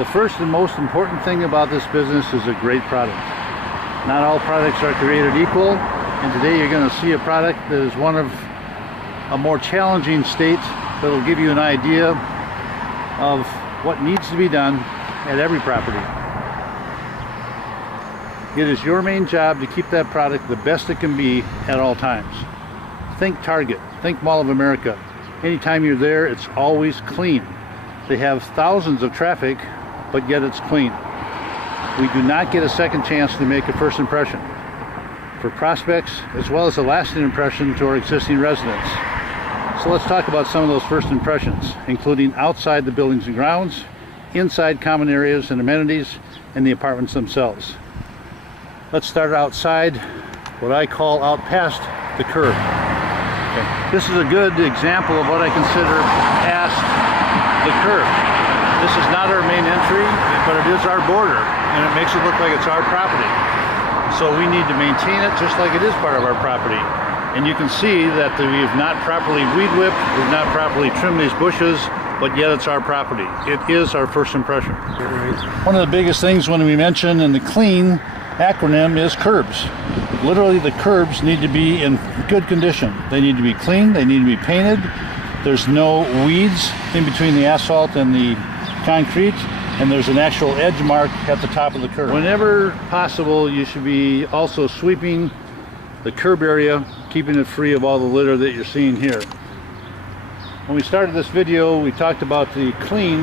The first and most important thing about this business is a great product. Not all products are created equal, and today you're going to see a product that is one of a more challenging state that will give you an idea of what needs to be done at every property. It is your main job to keep that product the best it can be at all times. Think Target, think Mall of America. Anytime you're there, it's always clean. They have thousands of traffic, but yet it's clean. We do not get a second chance to make a first impression for prospects, as well as a lasting impression to our existing residents. So let's talk about some of those first impressions, including outside the buildings and grounds, inside common areas and amenities, and the apartments themselves. Let's start outside, what I call out past the curb. Okay. This is a good example of what I consider past the curb. This is not our main entry, but it is our border, and it makes it look like it's our property. So we need to maintain it just like it is part of our property. And you can see that we have not properly weed whipped, we've not properly trimmed these bushes, but yet it's our property. It is our first impression. One of the biggest things when we mention in the clean acronym is curbs. Literally, the curbs need to be in good condition. They need to be clean, they need to be painted. There's no weeds in between the asphalt and the concrete, and there's an actual edge mark at the top of the curb. Whenever possible, you should be also sweeping the curb area, keeping it free of all the litter that you're seeing here. When we started this video, we talked about the clean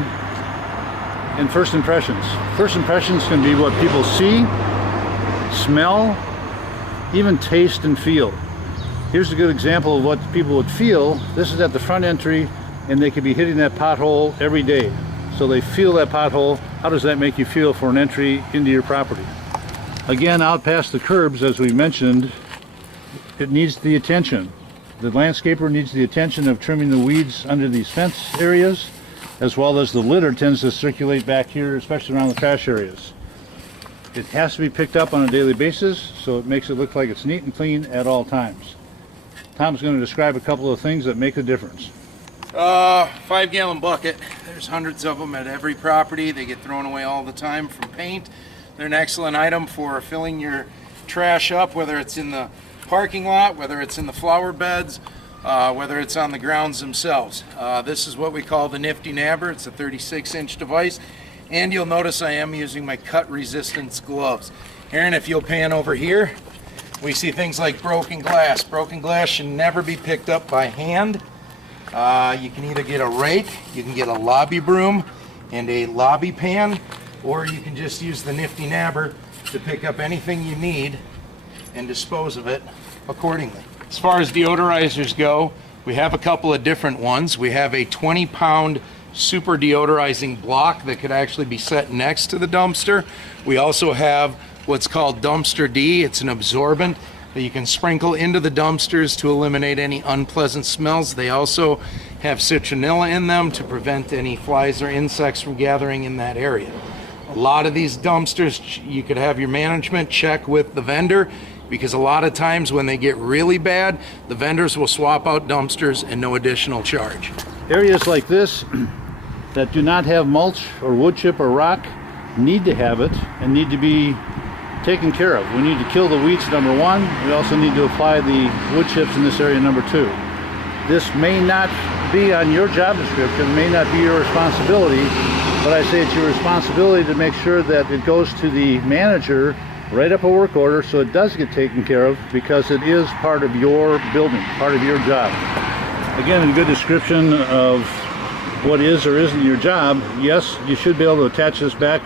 and first impressions. First impressions can be what people see, smell, even taste and feel. Here's a good example of what people would feel. This is at the front entry, and they could be hitting that pothole every day. So they feel that pothole. How does that make you feel for an entry into your property? Again, out past the curbs, as we mentioned, it needs the attention. The landscaper needs the attention of trimming the weeds under these fence areas, as well as the litter tends to circulate back here, especially around the trash areas. It has to be picked up on a daily basis, so it makes it look like it's neat and clean at all times. Tom's going to describe a couple of things that make a difference. 5-gallon bucket. There's hundreds of them at every property. They get thrown away all the time from paint. They're an excellent item for filling your trash up, whether it's in the parking lot, whether it's in the flower beds, whether it's on the grounds themselves. This is what we call the Nifty Nabber. It's a 36-inch device. And you'll notice I am using my cut resistance gloves. Aaron, if you'll pan over here, we see things like broken glass. Broken glass should never be picked up by hand. You can either get a rake, you can get a lobby broom and a lobby pan, or you can just use the Nifty Nabber to pick up anything you need and dispose of it accordingly. As far as deodorizers go, we have a couple of different ones. We have a 20-pound super deodorizing block that could actually be set next to the dumpster. We also have what's called Dumpster D. It's an absorbent that you can sprinkle into the dumpsters to eliminate any unpleasant smells. They also have citronella in them to prevent any flies or insects from gathering in that area. A lot of these dumpsters, you could have your management check with the vendor, because a lot of times when they get really bad, the vendors will swap out dumpsters and no additional charge. Areas like this that do not have mulch or wood chip or rock need to have it and need to be taken care of. We need to kill the weeds, number one. We also need to apply the wood chips in this area, number two. This may not be on your job description, may not be your responsibility, but I say it's your responsibility to make sure that it goes to the manager, write up a work order so it does get taken care of, because it is part of your building, part of your job. Again, a good description of what is or isn't your job. Yes, you should be able to attach this back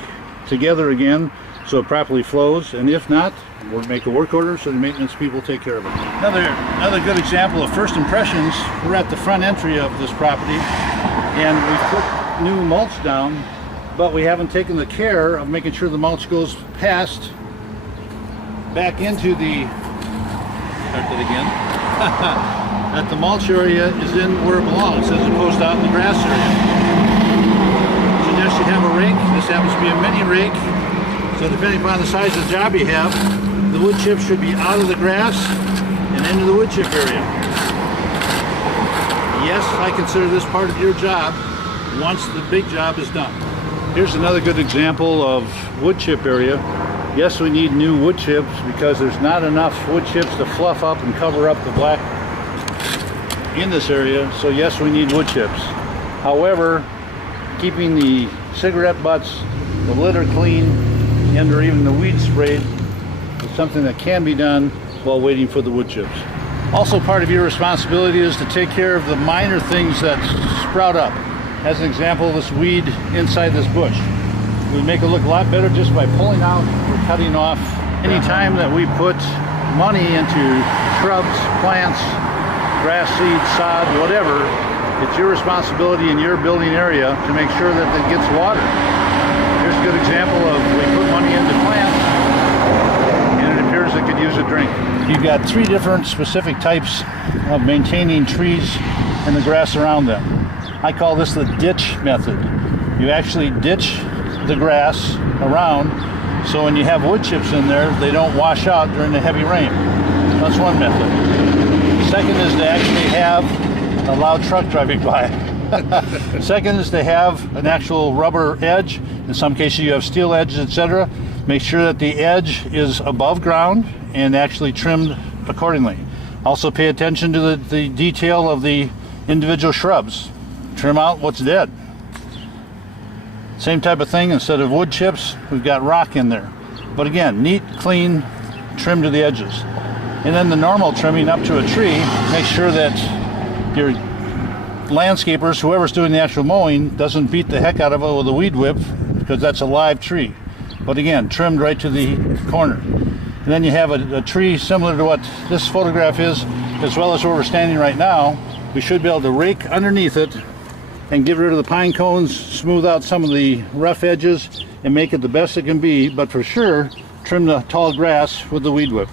together again so it properly flows, and if not, we'll make a work order so the maintenance people take care of it. Another good example of first impressions. We're at the front entry of this property, and we've put new mulch down, but we haven't taken the care of making sure the mulch goes past back into the, start that again, that the mulch area is in where it belongs as opposed to out in the grass area. Suggest you have a rake. This happens to be a mini rake, so depending upon the size of the job you have, the wood chip should be out of the grass and into the wood chip area. Yes, I consider this part of your job once the big job is done. Here's another good example of wood chip area. Yes, we need new wood chips because there's not enough wood chips to fluff up and cover up the black in this area. So yes, we need wood chips. However, keeping the cigarette butts, the litter clean, and or even the weed sprayed is something that can be done while waiting for the wood chips. Also, part of your responsibility is to take care of the minor things that sprout up. As an example, this weed inside this bush. We make it look a lot better just by pulling out or cutting off. Anytime that we put money into shrubs, plants, grass seed, sod, whatever, it's your responsibility in your building area to make sure that it gets water. Here's a good example of we put money into plants and it appears it could use a drink. You've got 3 different specific types of maintaining trees and the grass around them. I call this the ditch method. You actually ditch the grass around so when you have wood chips in there, they don't wash out during the heavy rain. That's one method. Second is to actually have a loud truck driving by. Second is to have an actual rubber edge. In some cases you have steel edges, etc. Make sure that the edge is above ground and actually trimmed accordingly. Also pay attention to the detail of the individual shrubs. Trim out what's dead. Same type of thing, instead of wood chips, we've got rock in there. But again, neat, clean, trim to the edges. And then the normal trimming up to a tree, make sure that your landscapers, whoever's doing the actual mowing, doesn't beat the heck out of it with a weed whip, because that's a live tree. But again, trimmed right to the corner. And then you have a tree similar to what this photograph is, as well as where we're standing right now. We should be able to rake underneath it and get rid of the pine cones, smooth out some of the rough edges, and make it the best it can be, but for sure, trim the tall grass with the weed whip.